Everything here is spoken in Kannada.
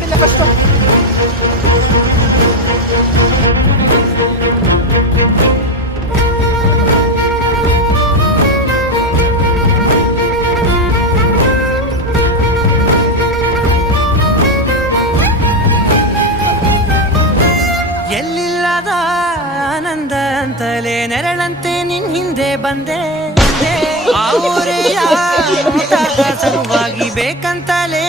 ಮಾಡಿಲ್ಲ ಫಸ್ಟ್. ಎಲ್ಲಿಲ್ಲದ ಆನಂದ ಅಂತಲೇ ನೆರಳಂತೆ ನಿನ್ ಹಿಂದೆ ಬಂದೆ. ಆ ಊರೆಯ ಸಲುವಾಗಿ ಬೇಕಂತಲೇ